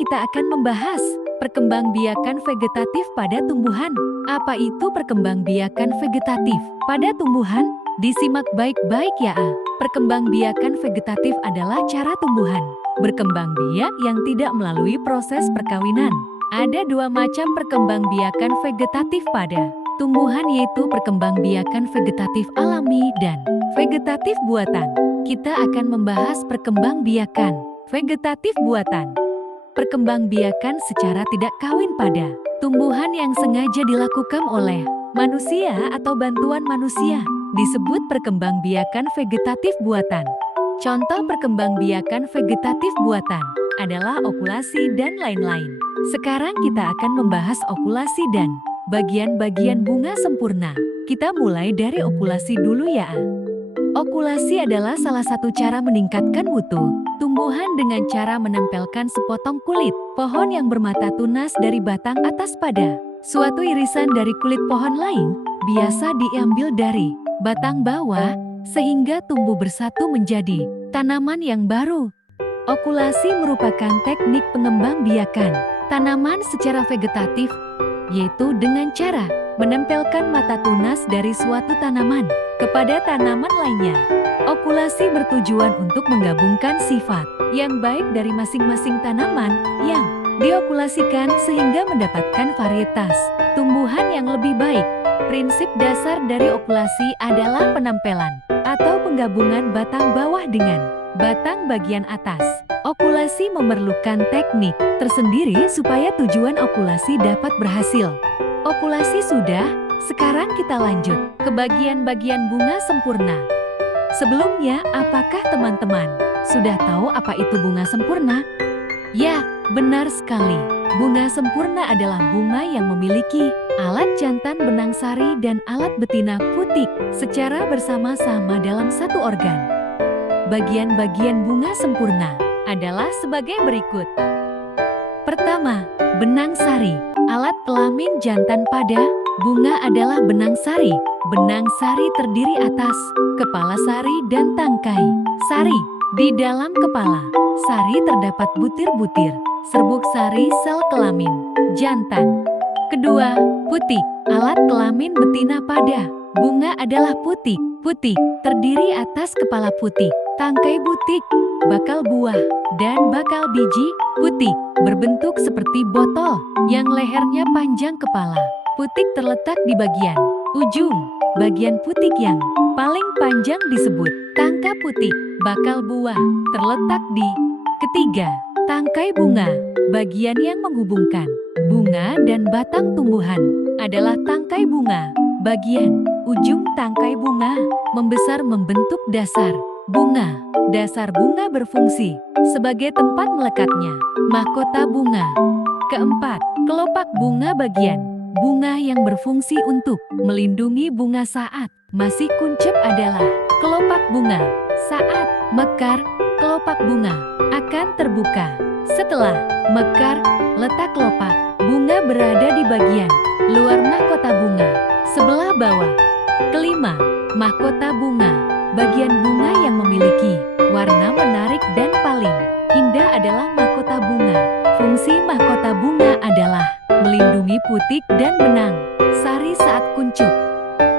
kita akan membahas perkembangbiakan vegetatif pada tumbuhan. Apa itu perkembangbiakan vegetatif pada tumbuhan? Disimak baik-baik ya. Perkembangbiakan vegetatif adalah cara tumbuhan berkembang biak yang tidak melalui proses perkawinan. Ada dua macam perkembangbiakan vegetatif pada tumbuhan, yaitu perkembangbiakan vegetatif alami dan vegetatif buatan. Kita akan membahas perkembangbiakan vegetatif buatan. Perkembangbiakan secara tidak kawin pada tumbuhan yang sengaja dilakukan oleh manusia atau bantuan manusia disebut perkembangbiakan vegetatif buatan. Contoh perkembangbiakan vegetatif buatan adalah okulasi dan lain-lain. Sekarang kita akan membahas okulasi dan bagian-bagian bunga sempurna. Kita mulai dari okulasi dulu ya. Okulasi adalah salah satu cara meningkatkan mutu tumbuhan dengan cara menempelkan sepotong kulit pohon yang bermata tunas dari batang atas pada suatu irisan dari kulit pohon lain, biasa diambil dari batang bawah, sehingga tumbuh bersatu menjadi tanaman yang baru. Okulasi merupakan teknik pengembangbiakan tanaman secara vegetatif, yaitu dengan cara menempelkan mata tunas dari suatu tanaman kepada tanaman lainnya. Okulasi bertujuan untuk menggabungkan sifat yang baik dari masing-masing tanaman yang diokulasikan sehingga mendapatkan varietas tumbuhan yang lebih baik. Prinsip dasar dari okulasi adalah penempelan atau penggabungan batang bawah dengan batang bagian atas. Okulasi memerlukan teknik tersendiri supaya tujuan okulasi dapat berhasil. Okulasi sudah, sekarang kita lanjut ke bagian-bagian bunga sempurna. Sebelumnya, apakah teman-teman sudah tahu apa itu bunga sempurna? Ya, benar sekali. Bunga sempurna adalah bunga yang memiliki alat jantan benang sari dan alat betina putik secara bersama-sama dalam satu organ. Bagian-bagian bunga sempurna adalah sebagai berikut. Pertama, benang sari. Alat kelamin jantan pada bunga adalah benang sari. Benang sari terdiri atas kepala sari dan tangkai sari. Di dalam kepala sari terdapat butir-butir serbuk sari sel kelamin jantan. Kedua, putik. Alat kelamin betina pada bunga adalah putik. Putik terdiri atas kepala putik, tangkai butik, bakal buah, dan bakal biji. Putik berbentuk seperti botol yang lehernya panjang. Kepala putik terletak di bagian ujung. Bagian putik yang paling panjang disebut tangka putik. Bakal buah terletak di ketiga, tangkai bunga. Bagian yang menghubungkan bunga dan batang tumbuhan adalah tangkai bunga. Bagian ujung tangkai bunga membesar membentuk dasar bunga. Dasar bunga berfungsi sebagai tempat melekatnya mahkota bunga. Keempat, kelopak bunga. Bagian bunga yang berfungsi untuk melindungi bunga saat masih kuncup adalah kelopak bunga. Saat mekar, kelopak bunga akan terbuka. Setelah mekar, letak kelopak bunga berada di bagian luar mahkota bunga sebelah bawah. Kelima, mahkota bunga. Bagian bunga yang memiliki warna menarik dan paling indah adalah mahkota bunga. Fungsi mahkota bunga adalah melindungi putik dan benang sari saat kuncup.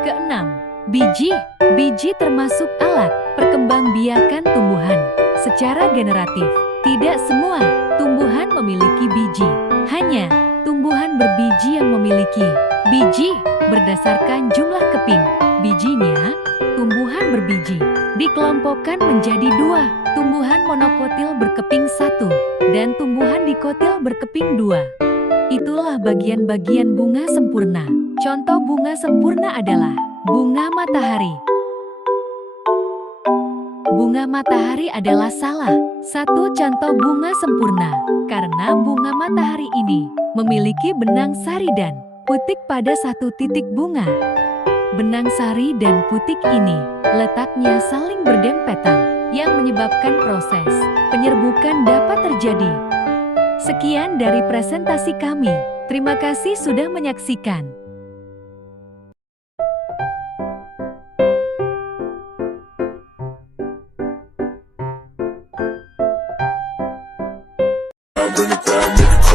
Keenam, biji. Biji termasuk alat perkembangbiakan tumbuhan secara generatif. Tidak semua tumbuhan memiliki biji. Hanya tumbuhan berbiji yang memiliki biji berdasarkan jumlah keping bijinya. Tumbuhan berbiji dikelompokkan menjadi dua, tumbuhan monokotil berkeping satu dan tumbuhan dikotil berkeping dua. Itulah bagian-bagian bunga sempurna. Contoh bunga sempurna adalah bunga matahari. Bunga matahari adalah salah satu contoh bunga sempurna karena bunga matahari ini memiliki benang sari dan putik pada satu titik bunga. Benang sari dan putik ini letaknya saling berdempetan yang menyebabkan proses penyerbukan dapat terjadi. Sekian dari presentasi kami. Terima kasih sudah menyaksikan. bring it back, make it